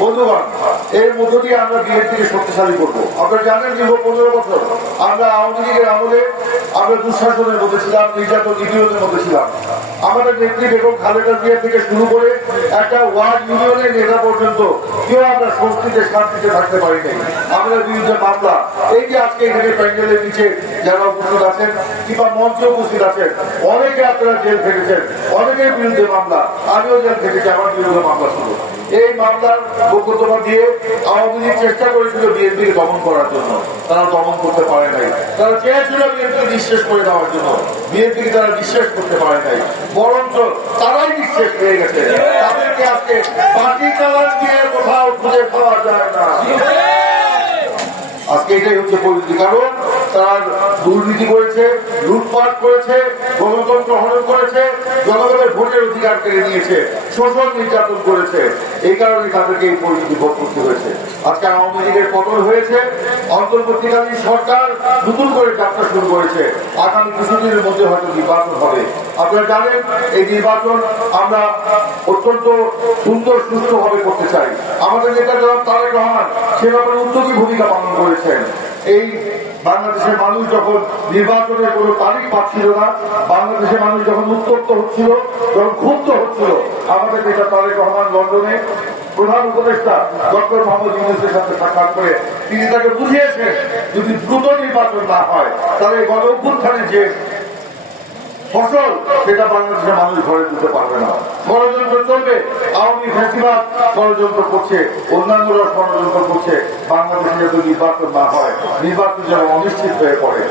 বন্ধুগণ, এর মধ্য দিয়ে আমরা বিএনপিকে শক্তিশালী করব। আপনারা জানেন দীর্ঘ পনেরো বছর আমরা আওয়ামী লীগের আমলে আমরা দুঃশাসনের মধ্যে ছিলাম, নির্যাতন, নিপীড়নের মধ্যে ছিলাম। আমাদের নেত্রী বেগম খালেদা জিয়া থেকে শুরু করে একটা ওয়ার্ড ইউনিয়নের নেতা পর্যন্ত কেউ আমরা স্বস্তিতে, শান্তিতে থাকতে পারি নাই। আমাদের বিরুদ্ধে মামলা। এই যে আজকে এখানে প্যান্ডেলের নিচে যারা উপস্থিত আছেন, কিংবা মঞ্চে উপস্থিত আছেন, অনেকে আপনারা জেল খেটেছেন অনেকের বিরুদ্ধে মামলা। আমিও জেল খেটেছি আমার বিরুদ্ধে মামলা ছিল। এই মামলার বক্তব্য দিয়ে আওয়ামী লীগ চেষ্টা করেছিল বিএনপিকে দমন করার জন্য। তারা দমন করতে পারে নাই। তারা চেয়েছিল বিএনপিকে নিঃশেষ করে দেওয়ার জন্য। বিএনপিকে তারা নিঃশেষ করতে পারে নাই। বরঞ্চ তারাই নিঃশেষ হয়ে গেছে। তাদেরকে আজকে বাকি চালান দিয়ে কোথাও খুঁজে পাওয়া যায় না। আজকে এটাই হচ্ছে পরিস্থিতি। কারণ তারা দুর্নীতি করেছে, লুটপাট করেছে, গণতন্ত্র হরণ করেছে, জনগণের ভোটের অধিকার কেড়ে নিয়েছে, শোষণ নির্যাতন করেছে। এই কারণে তাদেরকে এই পরিস্থিতি ভোগ করতে হয়েছে। আজকে আওয়ামী লীগের পতন হয়েছে, অন্তর্বর্তীকালীন সরকার নতুন করে যাত্রা শুরু করেছে। আগামী কিছুদিনের মধ্যে হয়তো নির্বাচন হবে। আপনারা জানেন, এই নির্বাচন আমরা অত্যন্ত সুন্দর, সুষ্ঠুভাবে করতে চাই। আমাদের নেতা জনাব তারেক রহমান সে ব্যাপারে উদ্যোগী ভূমিকা পালন করেছেন। এই বাংলাদেশের মানুষ যখন নির্বাচনের কোনো তারিখ পাচ্ছিল না, বাংলাদেশের মানুষ যখন উত্তপ্ত হচ্ছিল, যখন ক্ষুব্ধ হচ্ছিল, আমাদের নেতা তারেক রহমান লন্ডনে প্রধান উপদেষ্টা ডক্টর মোহাম্মদ ইউনুসের সাথে সাক্ষাৎ করে তিনি তাকে বুঝিয়েছেন, যদি দ্রুত নির্বাচন না হয়, তাহলে গণ যে ফসল সেটা বাংলাদেশের মানুষ ঘরে দিতে পারবে না। ষড়যন্ত্র চলবে, আওয়ামী ফ্যাসিবাদ ষড়যন্ত্র করছে অন্যান্যরা ষড়যন্ত্র করছে, বাংলাদেশে যাতে নির্বাচন না হয়, নির্বাচন যেন অনিশ্চিত হয়ে পড়ে।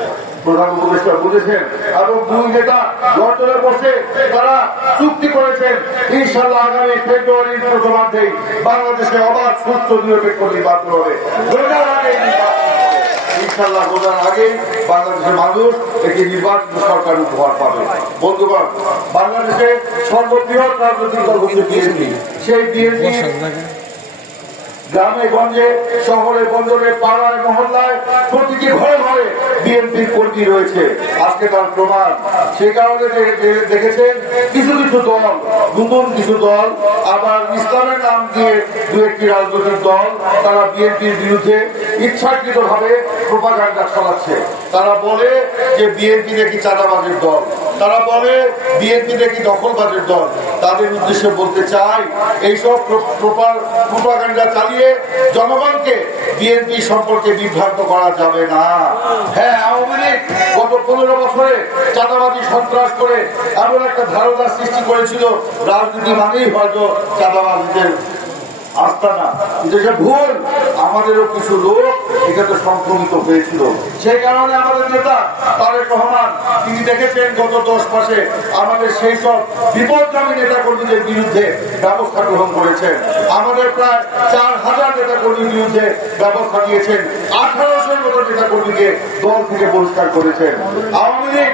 প্রধান উপদেষ্টা বুঝেছেন এবং দুই নেতা লন্ডনে বসে তারা চুক্তি করেছেন ইনশাল্লাহ আগামী ফেব্রুয়ারির প্রথমার্ধেই বাংলাদেশে অবাধ সুস্থ নিরপেক্ষ নির্বাচন হবে রোজার আগে নির্বাচন হবে। ইনশাল্লাহ রোজার আগে বাংলাদেশের মানুষ একটি নির্বাচিত সরকার উপহার পাবে। বন্ধুগণ বাংলাদেশে সর্ববৃহৎ রাজনৈতিক দল হচ্ছে বিএনপি। সেই বিএনপি গ্রামে গঞ্জে শহরে বন্দরে পাড়ায় মহল্লায় প্রতিটি ঘরে ঘরে বিএনপির কর্মী রয়েছে। আজকে তার প্রমাণ। সে কারণে দেখেছেন কিছু কিছু দল নতুন কিছু দল আবার ইসলামের নাম দিয়ে দু একটি রাজনৈতিক দল তারা বিএনপির বিরুদ্ধে ইচ্ছাকৃত ভাবে প্রোপাগান্ডা চালাচ্ছে। তারা বলে যে বিএনপি নাকি চাঁদাবাজের দল। তারা বলে বিএনপি নাকি দখলবাজের দল। তাদের উদ্দেশ্যে বলতে চাই, এইসব প্রোপাগান্ডা চালিয়ে জনগণকে বিএনপি সম্পর্কে বিভ্রান্ত করা যাবে না। হ্যাঁ আওয়ামী লীগ গত পনেরো বছরে চাঁদাবাজি সন্ত্রাস করে এমন একটা ধারণা সৃষ্টি করেছিল। রাজনীতি মানেই হয়তো চাঁদাবাজিদের আস্তানা এটা ভুল, আমাদেরও কিছু লোক এটাতে সংক্রমিত হয়েছিল। সেই কারণে আমাদের নেতা তারেক রহমান, তিনি দেখেছেন গত দশ মাসে আমাদের সেই সব বিপদগামী নেতা কর্মীদের বিরুদ্ধে ব্যবস্থা গ্রহণ করেছেন। আমাদের প্রায় চার হাজার নেতা কর্মীর বিরুদ্ধে ব্যবস্থা নিয়েছেন। আঠারোশোর মতো নেতা কর্মীকে দল থেকে বহিষ্কার করেছেন। আওয়ামী লীগ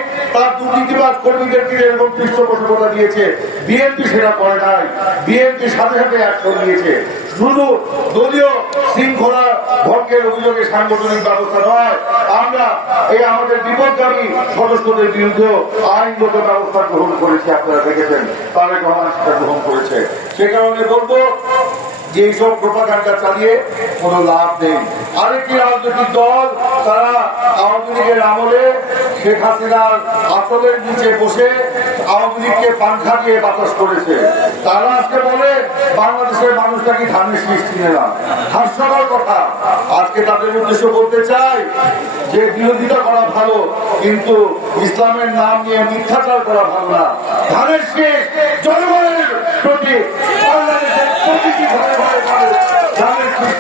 তার দুর্নীতিবাজ কর্মীদেরকে এরকম পৃষ্ঠপোষকতা দিয়েছে। বিএনপি সেটা করে নাই। বিএনপি সাথে সাথে অ্যাকশন নিয়েছে। শুধু দলীয় শৃঙ্খলা ভঙ্গের অভিযোগে সাংগঠনিক ব্যবস্থা নয়, আমরা এই আমাদের বিপদগামী সদস্যদের বিরুদ্ধেও আইনগত ব্যবস্থা গ্রহণ করেছি, আপনারা দেখেছেন। তারেক গ্রহণ করেছে। সে কারণে বলব যে এইসব প্রোপাগান্ডা চালিয়ে কোনো লাভ নেই। আরেকটি রাজনৈতিক দল, তারা আওয়ামী লীগের আমলে শেখ হাসিনার আসলের নিচে বসে আওয়ামী লীগকে পাংখা দিয়ে বাতাস করেছে। তারা আজকে বলে, বাংলাদেশের মানুষ নাকি ধানের শীষ কিনে হাস্যকর কথা। আজকে তাদের উদ্দেশ্য বলতে চাই যে বিরোধিতা করা ভালো, কিন্তু ইসলামের নাম নিয়ে মিথ্যাচার করা ভালো না। ধানের শীষ জনগণের প্রতি বাংলাদেশের প্রতিটি ঘরে ঘরে মানুষ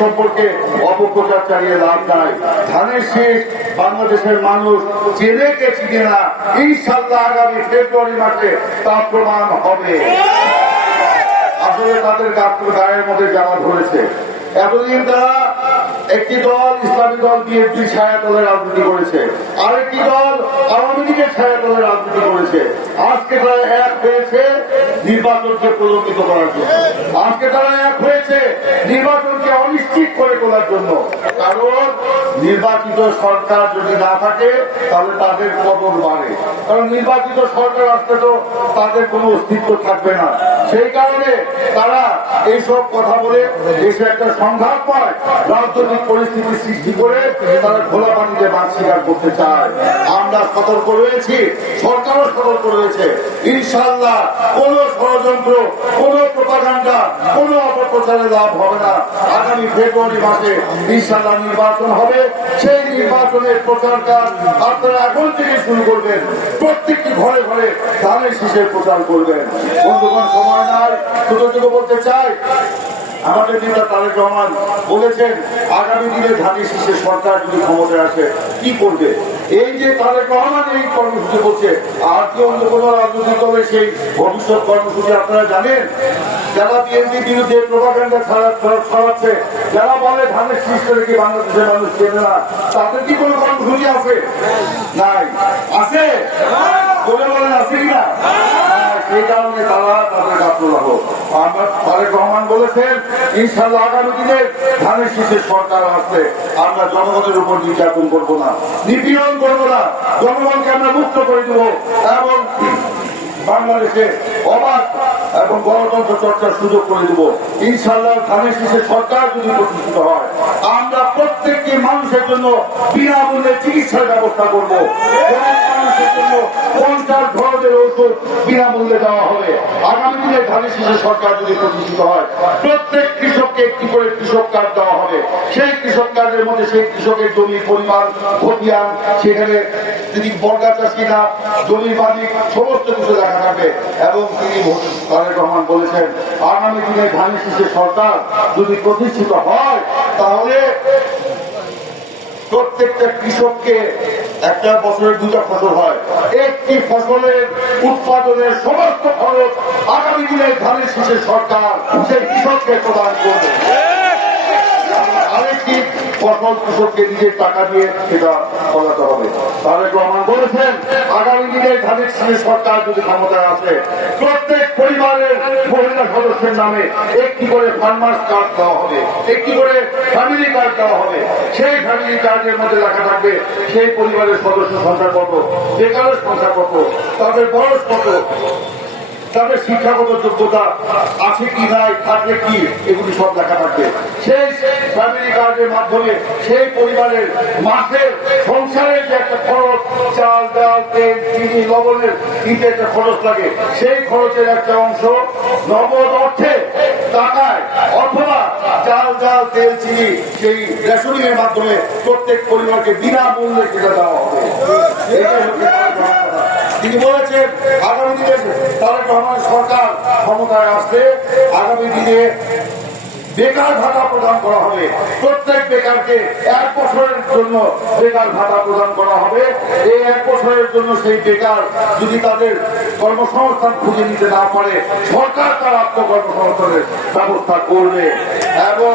সম্পর্কে অপপ্রচার চালিয়ে লাভ নাই। ধানের শীষ বাংলাদেশের মানুষ চেনে গেছে কিনা ইনশাল্লাহ আগামী ফেব্রুয়ারি মাসে তা প্রমাণ হবে। আসলে তাদের গায়ের মধ্যে জামা ধরেছে এতদিন তারা একটি দল ইসলামী দল বিএনপি ছায়া দলের রাজনীতি করেছে। আরেকটি দল আওয়ামী লীগের ছায়া দলের রাজনীতি করেছে। আজকে তারা এক হয়েছে নির্বাচনকে প্রলম্বিত করার জন্য। আজকে তারা এক হয়েছে নির্বাচনকে অনিশ্চিত করে তোলার জন্য। কারণ নির্বাচিত সরকার যদি না থাকে, তাহলে তাদের কদর বাড়ে। কারণ নির্বাচিত সরকার আসলে তো তাদের কোনো অস্তিত্ব থাকবে না। সেই কারণে তারা এইসব কথা বলে দেশে একটা সংঘাত পায়। রাজনৈতিক পরিস্থিতি সৃষ্টি করে তারা খোলা পানিতে মাছ শিকার করতে চায়। আমরা সতর্ক রয়েছি, সরকারও সতর্ক রয়েছে। ইনশাল্লাহ কোন ষড়যন্ত্র, কোন প্রপাগান্ডা, কোন অপপ্রচারে লাভ হবে না। আগামী ফেব্রুয়ারি মাসে ইনশাল্লাহ নির্বাচন হবে। সেই নির্বাচনের প্রচার কাজ আপনারা এখন থেকে শুরু করবেন। প্রত্যেকটি ঘরে ঘরে ধানের শীষের প্রচার করবেন। বন্ধুগণ, সময় নাই। ছোট বলতে চাই আমাদের নেতা তারেক রহমান বলেছেন, আগামী দিনে ধানের শীষের সরকার যদি ক্ষমতায় আসে, কি করবে? এই যে তারেক রহমান এই কর্মসূচি করছে আর কি অন্য কোন রাজনৈতিক দলের সেই ভবিষ্যৎ কর্মসূচি আপনারা জানেন? যারা বিএনপি বিরুদ্ধে প্রভাকাণ্ডা ছড়াচ্ছে, যারা বলে ধানের শীষ কি বাংলাদেশের মানুষ চেনে না, তাদের কি কোনো কর্মসূচি আছে? নাই। আছে? বলে বলেন, আছে কিনা? সেই কারণে তারা তাদের আমরা তারেক রহমান বলেছেন ইনশাল্লাহ আগামী দিনে ধানের শীষের সরকার আসলে আমরা জনগণের উপর নির্যাতন করব না, নিপীড়ন করব না, জনগণকে আমরা মুক্ত করে দেব এবং বাংলাদেশে অবাধ এবং গণতন্ত্র চর্চার সুযোগ করে দেব। ইনশাল্লাহ ধানের শীষের সরকার যদি প্রতিষ্ঠিত হয় প্রত্যেকটি মানুষের জন্য বিনামূল্যে চিকিৎসার ব্যবস্থা করব? আগামী দিনে সরকার যদি সেখানে যদি বর্গা মালিক সমস্ত কিছু দেখা থাকবে। এবং তিনি তারেক রহমান বলেছেন, আগামী দিনে ধানের সরকার যদি প্রতিষ্ঠিত হয়, তাহলে প্রত্যেকটা কৃষককে একটা বছরের দুটা ফসল হয়। একটি ফসলের উৎপাদনের সমস্ত খরচ আগামী দিনের ধানের শীষের সরকার, সেই কৃষককে প্রদান করবে। ফসল কৃষককে নিজের টাকা দিয়ে সেটা করাতে হবে। তারেক রহমান বলেছেন আগামী দিনে ধানের শীষের সরকার যদি ক্ষমতায় আসে, প্রত্যেক পরিবারের মহিলা সদস্যের নামে একটি করে ফার্মার্স কার্ড দেওয়া হবে, একটি করে ফ্যামিলি কার্ড দেওয়া হবে। সেই ফ্যামিলি কার্ডের মধ্যে লেখা থাকবে, সেই পরিবারের সদস্য সংখ্যা কত, বেকারের সংখ্যা কত, তাদের বয়স কত তাদের শিক্ষাগত যোগ্যতা আছে কি নাই থাকলে কি, এগুলি সব লেখা থাকবে। সেই ফ্যামিলি কার্ডের মাধ্যমে সেই পরিবারের মাসের সংসারের যে একটা খরচ, চাল, ডাল, তেল, চিনি, লবণের কিনতে একটা খরচ লাগে। সেই খরচের একটা অংশ নগদ অর্থে টাকায় অথবা চাল, ডাল, তেল, চিনি সেই রেশনিং এর মাধ্যমে প্রত্যেক পরিবারকে বিনামূল্যে সেটা দেওয়া হবে। এটাই তিনি বলেছেন আগামী দিনে তারেক রহমান সরকার ক্ষমতায় আসবে। আগামী দিনে বেকার ভাতা প্রদান করা হবে। প্রত্যেক বেকারকে এক বছরের জন্য বেকার ভাতা প্রদান করা হবে। এই এক বছরের জন্য সেই বেকার যদি তাদের কর্মসংস্থান খুঁজে নিতে না পারে, সরকার তার আত্মকর্মসংস্থানের ব্যবস্থা করবে। এবং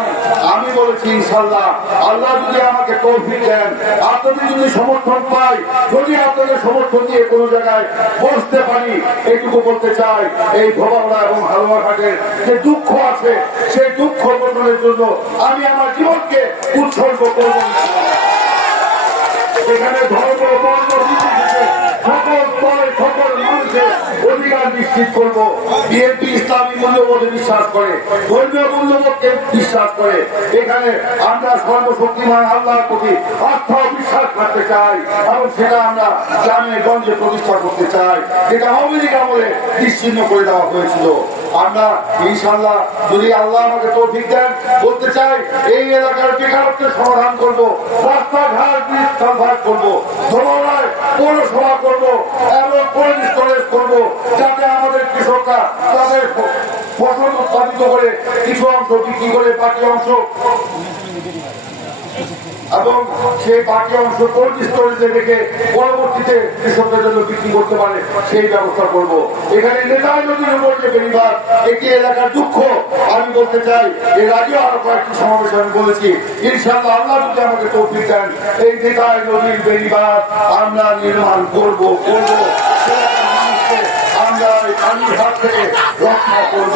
আমি বলেছি ইনশাল্লাহ আল্লাহ যদি আমাকে তৌফিক দেন আপনাদের যদি সমর্থন পাই, যদি আপনাদের সমর্থন দিয়ে কোনো জায়গায় বসতে পারি এইটুকু বলতে চাই, এই ধোবাবড়া এবং হালুয়াঘাটের যে দুঃখ আছে, সেই দুঃখ বদলের জন্য আমি আমার জীবনকে উৎসর্গ করব সেখানে ধর্ম বর্ণ নির্বিশেষে সকল স্তরে সকল মানুষের অধিকার নিশ্চিত করব। বিএনপি ইসলামী মূল্যবোধে বিশ্বাস করে, ধর্মীয় মূল্যবোধকে বিশ্বাস করে। এখানে আমরা সর্বশক্তিমান আল্লাহর প্রতি আস্থা বিশ্বাস রাখতে চাই এবং সেটা আমরা গ্রামে গঞ্জে প্রতিষ্ঠা করতে চাই। যেটা আওয়ামী লীগ আমলে নিশ্চিন্ন করে দেওয়া হয়েছিল। আমরা ইনশাল্লাহ যদি আল্লাহ আমাকে তৌফিক দেন, বলতে চাই এই এলাকার বেকারত্বের সমাধান করব, রাস্তাঘাট করব ধর্মায় পৌরসভা করব এবং কোল্ড স্টোরেজ করব যাতে আমাদের কৃষকরা তাদের ফ- ফসল উৎপাদিত করে কিছু অংশ বিক্রি করে বাকি অংশ? এবং সেই বাকি অংশ কোল্ড রেখে পরবর্তীতে কৃষকদের জন্য বিক্রি করতে পারে, সেই ব্যবস্থা করব। এখানে নেতা নদীর উপর যে বেরিবাদ একটি এলাকার দুঃখ। আমি বলতে চাই, এর আগেও আরও কয়েকটি সমাবেশে আমি বলেছি। ইনশাল্লাহ আল্লাহ যদি আমাকে তৌফিক দেন, এই নেতায় নদীর বেরিবাদ আমরা নির্মাণ করব করব। আমরা এই পানির হাত থেকে রক্ষা করব।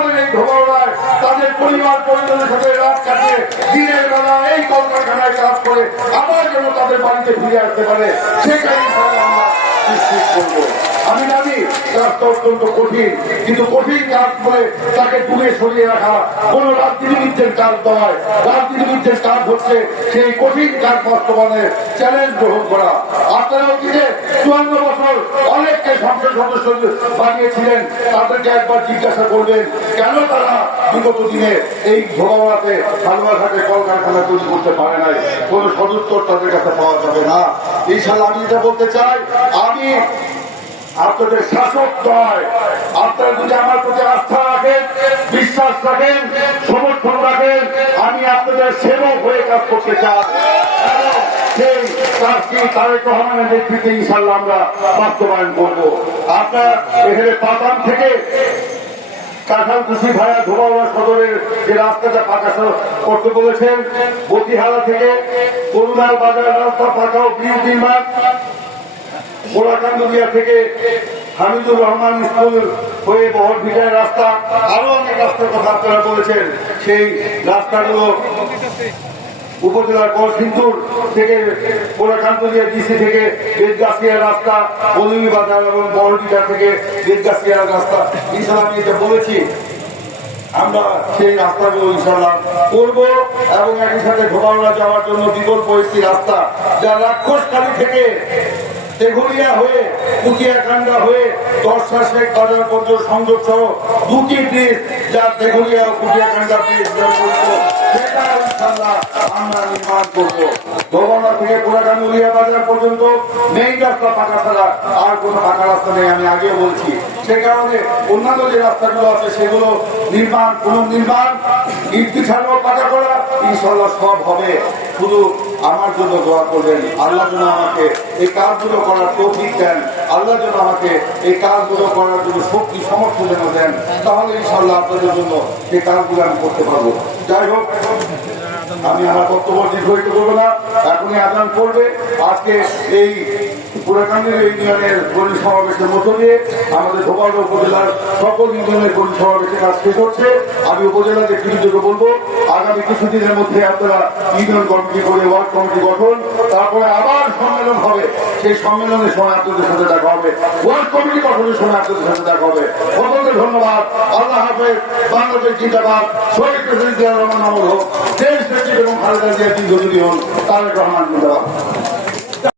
পরিবার পরিজনের সাথে রাত কাটিয়ে দিনের বেলা এই কলকারখানায় কাজ করে আবার যেন তাদের বাড়িতে ফিরে আসতে পারে করব। আমি জানি কাজটা অত্যন্ত কঠিন, কিন্তু কঠিন কাজ করে তাকে দূরে সরিয়ে রাখা কোন রাজনীতিবিদদের কাজ নয়। রাজনীতিবিদদের কাজ হচ্ছে সেই কঠিন কাজ বাস্তবায়নের চ্যালেঞ্জ গ্রহণ করা। আপনারা অতীতে চুয়ান্ন বছর অনেককে সংসদ সদস্য বানিয়েছিলেন। তাদেরকে একবার জিজ্ঞাসা করবেন কেন তারা বিগত দিনে এই ধোয়াতে হালুয়াঘাটে কলকারখানা তৈরি করতে পারে নাই? কোন সদুত্তর তাদের কাছে পাওয়া যাবে না। ইনশাল্লাহ আমি যেটা বলতে চাই, আমি আপনাদের শাসক নয়। আপনারা যদি আমার প্রতি আস্থা রাখেন, বিশ্বাস রাখেন, সমর্থন রাখেন, আমি আপনাদের সেবক হয়ে কাজ করতে চাই। সেই কাজটি তারেক রহমানের নেতৃত্বে ইনশাল্লাহ আমরা বাস্তবায়ন করব। আপনার এখানে পাতাম থেকে হামিদুর রহমান স্কুল হয়ে বহর ভিটার রাস্তা আরও অনেক রাস্তার কথা আপনারা বলেছেন। সেই রাস্তাগুলো উপজেলার কলসিন্দুর থেকে পোড়াকান্তরিয়া ডিসি থেকে বেদগাছিয়া রাস্তা বলুই বাজার এবং বড়ডিটা থেকে বেদগাছিয়া রাস্তা। ইনশাল্লাহ আমি এটা বলেছি। আমরা সেই রাস্তাগুলো ইনশাল্লাহ করব এবং একই সাথে ঘোড়াওড়া যাওয়ার জন্য বিকল্প একটি রাস্তা যা রাক্ষসকালী থেকে তেঘুরিয়া হয়ে কুকিয়াকান্দা হয়ে দশটা শেখ বাজার পর্যন্ত সংযোগ সহ দুটি ব্রিজ যা তেঘুরিয়া ও কুকিয়াকান্দা ব্রিজ ইনশাল্লাহ নির্মাণ করব। নির্মাণ, পুনর্নির্মাণ বিছানো, পাকা করা ইনশাল্লাহ সব হবে। শুধু আমার জন্য দোয়া করবেন। আল্লাহ যেন আমাকে এই কাজগুলো করার তৌফিক দেন। আল্লাহ যেন আমাকে এই কাজগুলো করার জন্য শক্তি সমর্থন যেন দেন। তাহলে ইনশাল্লাহ আপনাদের জন্য এই কাজগুলো আমি করতে পারব। যাই হোক আমি আমার বক্তব্য দীর্ঘায়িত করব না। এখনই আদান করবে। আজকে এই পুরাকান্দির ইউনিয়নের কর্মী সমাবেশের মধ্য দিয়ে আমাদের ভোপাল উপজেলার সকল ইউনিয়নের কর্মী সমাবেশের কাজ শেষ হচ্ছে। আমি উপজেলাকে নেতৃত্বকে বলব আগামী কিছুদিনের মধ্যে আপনারা ইউনিয়ন কমিটি করে, ওয়ার্ড কমিটি গঠন, তারপরে আবার সম্মেলন হবে। সেই সম্মেলনে সময় আপনাদের সাথে দেখা হবে। ওয়ার্ড কমিটি গঠনের সময় আপনাদের সাথে দেখা হবে। সকলকে ধন্যবাদ। আল্লাহ হাফেজ। বাংলাদেশ জিন্দাবাদ। শহীদ প্রেসিডেন্ট জিয়া রহমান আমল হোক। দেশ সচিব এবং খালেদা জিয়া দীর্ঘজীবী হন, তারেক রহমান জিন্দাবাদ।